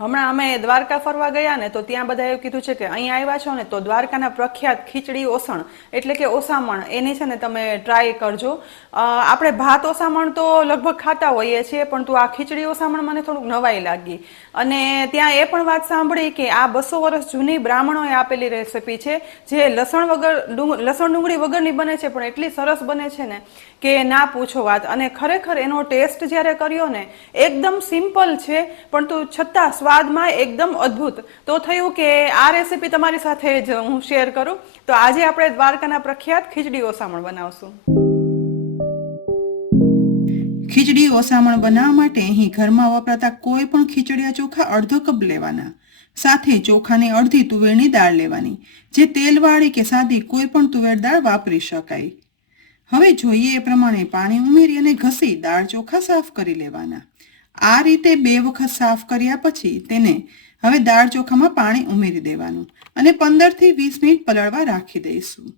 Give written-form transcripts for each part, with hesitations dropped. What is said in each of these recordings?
હમણાં અમે દ્વારકા ફરવા ગયા ને તો ત્યાં બધા એવું કીધું છે કે અહીં આવ્યા છો ને તો દ્વારકાના પ્રખ્યાત ખીચડી ઓસણ એટલે કે ઓસામણ એની છે ને તમે ટ્રાય કરજો. આપણે ભાત ઓસામણ તો લગભગ ખાતા હોઈએ છીએ પણ તું આ ખીચડી ઓસામણ મને થોડુંક નવાઈ લાગી. અને ત્યાં એ પણ વાત સાંભળી કે આ 200 વર્ષ જૂની બ્રાહ્મણોએ આપેલી રેસીપી છે જે લસણ ડુંગળી વગરની બને છે પણ એટલી સરસ બને છે ને કે ના પૂછો વાત. અને ખરેખર એનો ટેસ્ટ જ્યારે કર્યો ને એકદમ સિમ્પલ છે પણ તું છતાં સ્વાદમાં એકદમ અદ્ભુત. તો થયું કે આ રેસીપી તમારી સાથે જ હું શેર કરું. તો આજે આપણે દ્વારકાના પ્રખ્યાત ખીચડી ઓસામણ બનાવશું. ખીચડી ઓસામણ બનાવવા માટે અહીં ઘરમાં વપરાતા કોઈ પણ ખીચડિયા ચોખા અડધો કપ લેવાના. સાથે ચોખાની અડધી તુવેરની દાળ લેવાની, જે તેલવાળી કે સાદી કોઈ પણ તુવેર દાળ વાપરી શકાય. હવે જોઈએ એ પ્રમાણે પાણી ઉમેરી અને ઘસી દાળ ચોખા સાફ કરી લેવાના. આ રીતે 2 વખત સાફ કર્યા પછી તેને હવે દાળ ચોખામાં પાણી ઉમેરી દેવાનું અને 15 થી 20 મિનિટ પલળવા રાખી દઈશું.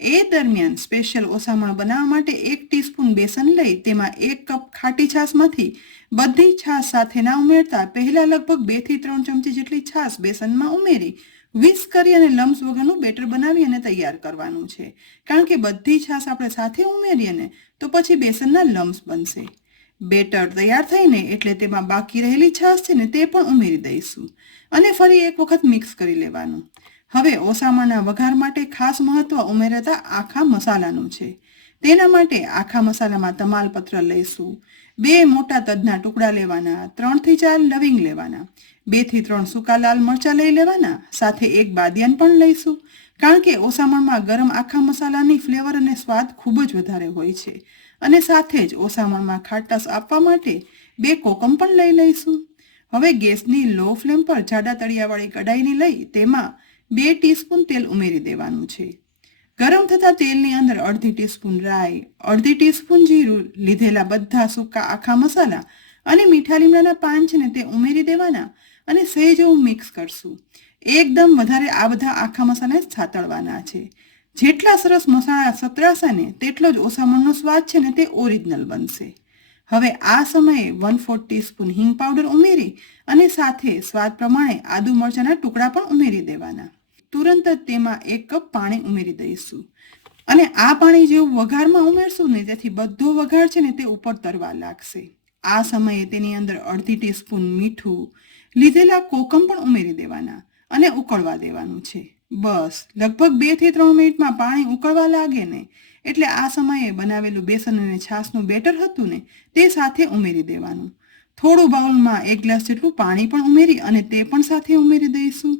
એ દરમિયાન સ્પેશિયલ ઓસામણ બનાવવા માટે 1 ટીસ્પૂન બેસન લઈ તેમાં 1 કપ ખાટી છાશમાંથી બધી છાશ સાથે ના ઉમેરતા પહેલા લગભગ 2 થી 3 ચમચી જેટલી છાશ બેસનમાં ઉમેરી વિસ્ક કરી અને લમ્સ વગરનું બેટર બનાવી અને તૈયાર કરવાનું છે. કારણ કે બધી છાશ આપણે સાથે ઉમેરીએ ને તો પછી બેસનના લમ્સ બનશે. બેટર તૈયાર થઈને એટલે તેમાં બાકી રહેલી છાશ છે ને તે પણ ઉમેરી દઈશું અને ફરી એક વખત મિક્સ કરી લેવાનું. હવે ઓસામણના વઘાર માટે ખાસ મહત્વ ઉમેરાતા આખા મસાલાનું છે. તેના માટે આખા મસાલામાં તમાલપત્ર લઈશું, 2 મોટા તજના ટુકડા લેવાના, 3 થી 4 લવિંગ લેવાના, 2 થી 3 સૂકા લાલ મરચાં લઈ લેવાના, સાથે 1 બાદિયાન પણ લઈશું. કારણ કે ઓસામણમાં ગરમ આખા મસાલાની ફ્લેવર અને સ્વાદ ખૂબ જ વધારે હોય છે. અને સાથે જ ઓસામણમાં ખાટસ આપવા માટે 2 કોકમ પણ લઈ લઈશું. હવે ગેસની લો ફ્લેમ પર જાડા તળિયાવાળી કઢાઈને લઈ તેમાં 2 ટીસ્પૂન તેલ ઉમેરી દેવાનું છે. ગરમ થતા તેલની અંદર અડધી ટીસ્પૂન રાઈ, અડધી ટીસ્પૂન જીરું, લીધેલા બધા સૂકા આખા મસાલા અને મીઠા લીમડાના પાન છે ને તે ઉમેરી દેવાના અને સહેજ એવું મિક્સ કરશું. એકદમ વધારે આ બધા આખા મસાલાને છાતળવાના છે. જેટલા સરસ મસાલા સતરાશે ને તેટલો જ ઓસામણનો સ્વાદ છે ને તે ઓરિજિનલ બનશે. હવે આ સમયે 1/4 ટીસ્પૂન હિંગ પાવડર ઉમેરી અને સાથે સ્વાદ પ્રમાણે આદુ મરચાંના ટુકડા પણ ઉમેરી દેવાના. તુરંત જ તેમાં 1 કપ પાણી ઉમેરી દઈશું અને આ પાણી જેવું વઘારમાં ઉમેરશું ને તેથી બધો વઘાર છે ને તે ઉપર તરવા લાગશે. આ સમયે તેની અંદર અડધી ટીસ્પૂન મીઠું, લીધેલા કોકમ પણ ઉમેરી દેવાના અને ઉકળવા દેવાનું છે. બસ લગભગ 2 થી 3 મિનિટમાં પાણી ઉકળવા લાગે ને એટલે આ સમયે બનાવેલું બેસન અને છાશનું બેટર હતું ને તે સાથે ઉમેરી દેવાનું. થોડું બાઉલમાં 1 ગ્લાસ જેટલું પાણી પણ ઉમેરી અને તે પણ સાથે ઉમેરી દઈશું.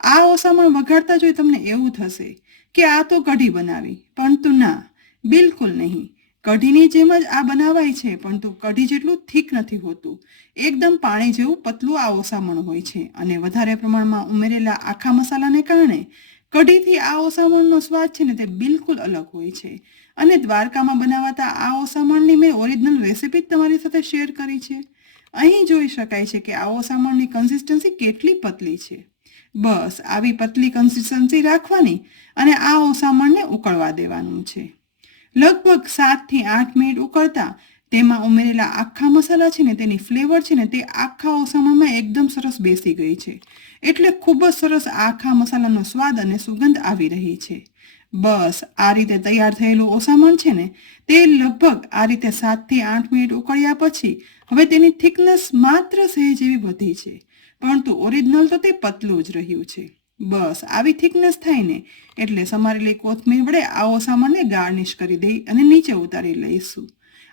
આ ઓસામણ વઘારતા જોઈ તમને એવું થશે કે આ તો કઢી બનાવી, પરંતુ ના, બિલકુલ નહીં. કઢીની જેમ જ આ બનાવાય છે પરંતુ કઢી જેટલું થીક નથી હોતું. એકદમ પાણી જેવું પતલું આ ઓસામણ હોય છે અને વધારે પ્રમાણમાં ઉમેરેલા આખા મસાલાને કારણે કઢીથી આ ઓસામણનો સ્વાદ છે ને તે બિલકુલ અલગ હોય છે. અને દ્વારકામાં બનાવાતા આ ઓસામણની મેં ઓરિજિનલ રેસીપી તમારી સાથે શેર કરી છે. અહીં જોઈ શકાય છે કે આ ઓસામણની કન્સિસ્ટન્સી કેટલી પતલી છે. બસ આવી પતલી કન્સિસ્ટન્સી રાખવાની અને આ ઓસામણને ઉકળવા દેવાનું છે. લગભગ 7 થી 8 મિનિટ ઉકળતા તેમાં ઉમેરેલા આખા મસાલા છે ને તેની ફ્લેવર છે ને તે આખા ઓસામણમાં એકદમ સરસ બેસી ગઈ છે. એટલે ખૂબ જ સરસ આખા મસાલાનો સ્વાદ અને સુગંધ આવી રહી છે. બસ આ રીતે તૈયાર થયેલું ઓસામણ છે ને તે લગભગ આ રીતે 7 થી 8 મિનિટ ઉકળ્યા પછી હવે તેની થિકનેસ માત્ર સહેજ એવી વધી છે, પરંતુ ઓરિજિનલ તો તે પતલું જ રહ્યું છે. બસ આવી થિકનેસ થાય ને એટલે સમારેલી કોથમીર વડે આ ઓસામણને ગાર્નિશ કરી દઈ અને નીચે ઉતારી લઈશું.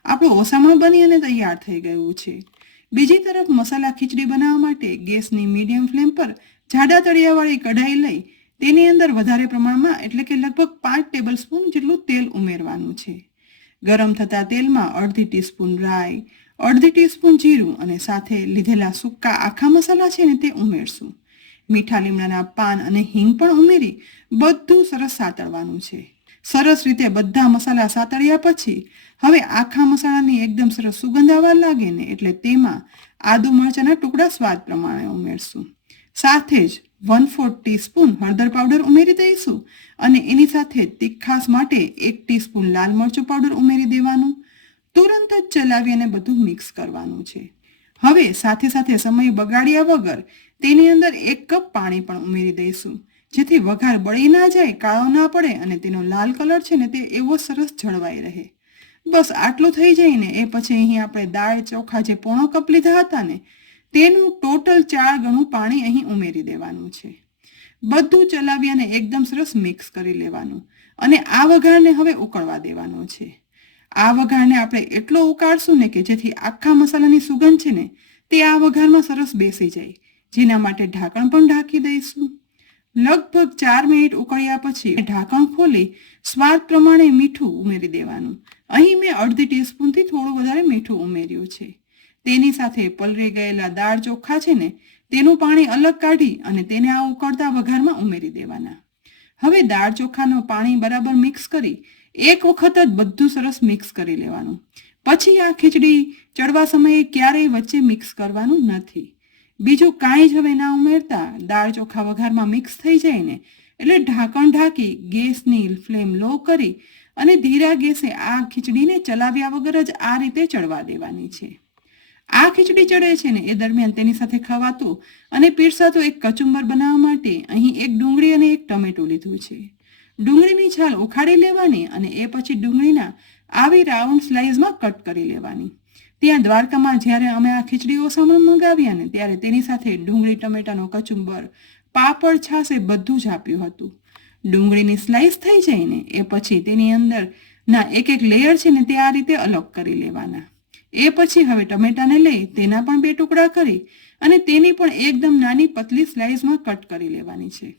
આપણું ઓસામણ બની અને તૈયાર થઈ ગયું છે. બીજી તરફ મસાલા ખીચડી બનાવવા માટે ગેસની મીડિયમ ફ્લેમ પર જાડા તળિયાવાળી કઢાઈ લઈ તેની અંદર વધારે પ્રમાણમાં એટલે કે લગભગ 5 ટેબલ સ્પૂન જેટલું તેલ ઉમેરવાનું છે. ગરમ થતા તેલમાં અડધી ટીસ્પૂન રાઈ, અડધી ટીસ્પૂન જીરું અને સાથે લીધેલા સૂકા આખા મસાલા છે ને તે ઉમેરશું. મીઠા લીમડાના પાન અને હિંગ પણ ઉમેરી બધું સરસ સાતળવાનું છે. સરસ રીતે બધા મસાલા સાતળ્યા પછી હવે આખા મસાલાની એકદમ સરસ સુગંધ આવવા લાગે ને એટલે તેમાં આદુ મરચાંના ટુકડા સ્વાદ પ્રમાણે ઉમેરશું. સાથે જ 1/4 ટીસ્પૂન હળદર પાવડર ઉમેરી દઈશું અને એની સાથે તીખાસ માટે 1 ટીસ્પૂન લાલ મરચું પાવડર ઉમેરી દેવાનું. તુરંત જ ચલાવી અને બધું મિક્સ કરવાનું છે. હવે સાથે સાથે સમય બગાડ્યા વગર તેની અંદર 1 કપ પાણી પણ ઉમેરી દઈશું, જેથી વઘાર બળી ના જાય, કાળો ના પડે અને તેનો લાલ કલર છે ને તે એવો સરસ જળવાઈ રહે. બસ આટલું થઈ જાય ને એ પછી અહીં આપણે દાળ ચોખા જે પોણો કપ લીધા હતા ને તેનું ટોટલ 4 ગણું પાણી અહીં ઉમેરી દેવાનું છે. બધું ચલાવી અને એકદમ સરસ મિક્સ કરી લેવાનું અને આ વઘારને હવે ઉકળવા દેવાનો છે. આ વઘારને આપણે એટલો ઉકાળશું ને કે જેથી આખા મસાલાની સુગંધ છે ને તે આ વઘારમાં સરસ બેસી જાય, જેના માટે ઢાંકણ પણ ઢાંકી દઈશું. લગભગ 4 મિનિટ ઉકળ્યા પછી ઢાંકણ ખોલી સ્વાદ પ્રમાણે મીઠું ઉમેરી દેવાનું. અહીં મેં અડધી ટીસ્પૂનથી થોડું વધારે મીઠું ઉમેર્યું છે. તેની સાથે પલળી ગયેલા દાળ ચોખા છે ને તેનું પાણી અલગ કાઢી અને તેને આ ઉકળતા વઘારમાં ઉમેરી દેવાના. હવે દાળ ચોખાનું પાણી બરાબર મિક્સ કરી એક વખત જ બધું સરસ મિક્સ કરી લેવાનું. પછી આ ખીચડી ચડવા સમયે ક્યારેય વચ્ચે મિક્સ કરવાનું નથી. બીજું કાંઈ જ હવે ના ઉમેરતા દાળ ચોખા વઘારમાં મિક્સ થઈ જાય ને એટલે ઢાંકણ ઢાંકી ગેસની ફ્લેમ લો કરી અને ધીરા ગેસે આ ખીચડીને ચલાવ્યા વગર જ આ રીતે ચડવા દેવાની છે. આ ખીચડી ચડે છે ને એ દરમિયાન તેની સાથે ખવાતું અને પીરસાતું એક કચુંબર બનાવવા માટે અહીં 1 ડુંગળી અને 1 ટમેટું લીધું છે. ડુંગળીની છાલ ઉખાડી લેવાની અને એ પછી ડુંગળીના આવી રાઉન્ડ સ્લાઇસમાં કટ કરી લેવાની. ત્યાં દ્વારકામાં જ્યારે અમે આ ખીચડી ઓસામણ મંગાવ્યા ને ત્યારે તેની સાથે ડુંગળી ટમેટાનો કચુંબર, પાપડ, છાશ એ બધું જ આપ્યું હતું. ડુંગળીની સ્લાઇસ થઈ જાય ને એ પછી તેની અંદર ના એક લેયર છે ને તે આ રીતે અલગ કરી લેવાના. એ પછી હવે ટમેટાને લઈ તેના પણ 2 ટુકડા કરી અને તેની પણ એકદમ નાની પતલી સ્લાઇસમાં કટ કરી લેવાની છે.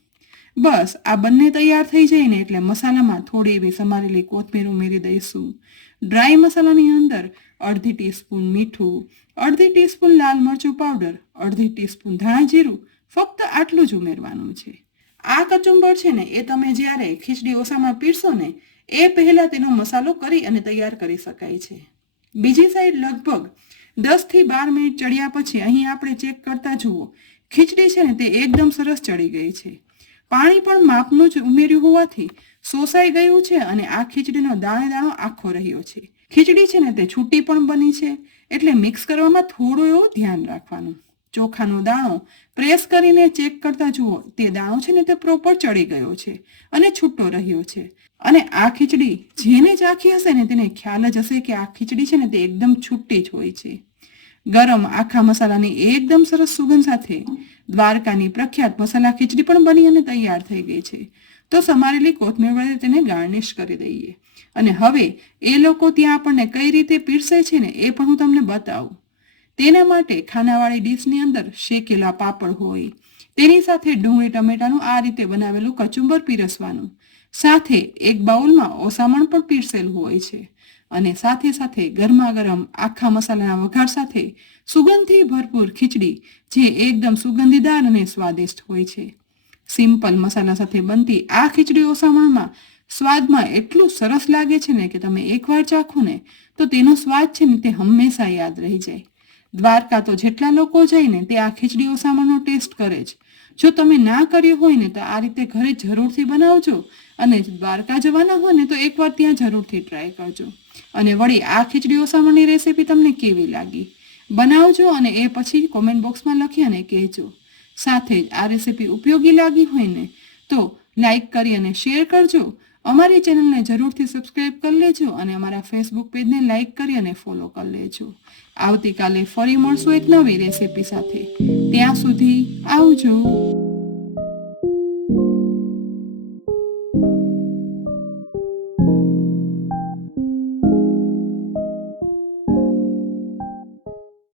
બસ આ બંને તૈયાર થઈ જાય ને એટલે મસાલામાં થોડી એવી સમારેલી કોથમીર ઉમેરી દઈશું. ડ્રાય મસાલાની અંદર અડધી ટીસ્પૂન મીઠું, અડધી ટીસ્પૂન લાલ મરચું પાવડર, અડધી ટીસ્પૂન ધાણા જીરું, ફક્ત આટલું જ ઉમેરવાનું છે. આ કચુંબર છે ને એ તમે જ્યારે ખીચડી ઓસામાં પીરસો ને એ પહેલા તેનો મસાલો કરી અને તૈયાર કરી શકાય છે. બીજી સાઈડ લગભગ 10 થી 12 મિનિટ ચડ્યા પછી અહીં આપણે ચેક કરતા જુઓ ખીચડી છે ને તે એકદમ સરસ ચડી ગઈ છે. પાણી પણ માપનું જ ઉમેર્યું હોવાથી સોસાઈ ગયું છે અને આ ખીચડીનો દાણે દાણો આખો રહ્યો છે. ખીચડી છે ને તે છૂટી પણ બની છે એટલે મિક્સ કરવામાં થોડું એવું ધ્યાન રાખવાનું. ચોખાનો દાણો પ્રેસ કરીને ચેક કરતા જુઓ તે દાણો છે ને તે પ્રોપર ચડી ગયો છે અને છૂટો રહ્યો છે. અને આ ખીચડી જેને ચાખી હશે ને તેને ખ્યાલ જ હશે કે આ ખીચડી છે ને તે એકદમ છૂટી જ હોય છે. ગરમ આખા મસાલાની એકદમ સરસ સુગંધ સાથે દ્વારકાની પ્રખ્યાત મસાલા ખીચડી પણ બની અને તૈયાર થઈ ગઈ છે. તો સમારેલી કોથમીર વડે તેને ગાર્નિશ કરી દઈએ. અને હવે એ લોકો ત્યાં આપણને કઈ રીતે પીરસે છે ને એ પણ હું તમને બતાવું. તેના માટે ખાનાવાળી ડીશની અંદર શેકેલા પાપડ હોય, તેની સાથે ડુંગળી ટમેટાનું આ રીતે બનાવેલું કચુંબર પીરસવાનું, સાથે એક બાઉલમાં ઓસામણ પણ પીરસેલું હોય છે અને સાથે સાથે ગરમા ગરમ આખા મસાલાના વઘાર સાથે સુગંધથી ભરપૂર ખીચડી જે એકદમ સુગંધીદાર અને સ્વાદિષ્ટ હોય છે. સિમ્પલ મસાલા સાથે બનતી આ ખીચડી ઓસામણમાં સ્વાદમાં એટલું સરસ લાગે છે ને કે તમે એકવાર ચાખો ને તો તેનો સ્વાદ છે ને તે હંમેશા યાદ રહી જાય. દ્વારકા તો જેટલા લોકો જાય ને તે આ ખીચડી ઓસામણનો ટેસ્ટ કરે જ. જો તમે ના કર્યું હોય ને તો આ રીતે ઘરે જરૂરથી બનાવજો અને દ્વારકા જવાના હોય ને તો એકવાર ત્યાં જરૂરથી ટ્રાય કરજો. અને વળી આ ખીચડી ઓસામણની રેસીપી તમને કેવી લાગી બનાવજો અને એ પછી કોમેન્ટ બોક્સમાં લખી અને કહેજો. સાથે જ આ રેસીપી ઉપયોગી લાગી હોય ને તો લાઈક કરી અને શેર કરજો. અમારી ચેનલને જરૂરથી સબસ્ક્રાઇબ કરી લેજો અને અમારા ફેસબુક પેજને લાઈક કરી અને ફોલો કરી લેજો. આવતીકાલે ફરી મળશું એક નવી રેસીપી સાથે. ત્યાં સુધી આવજો.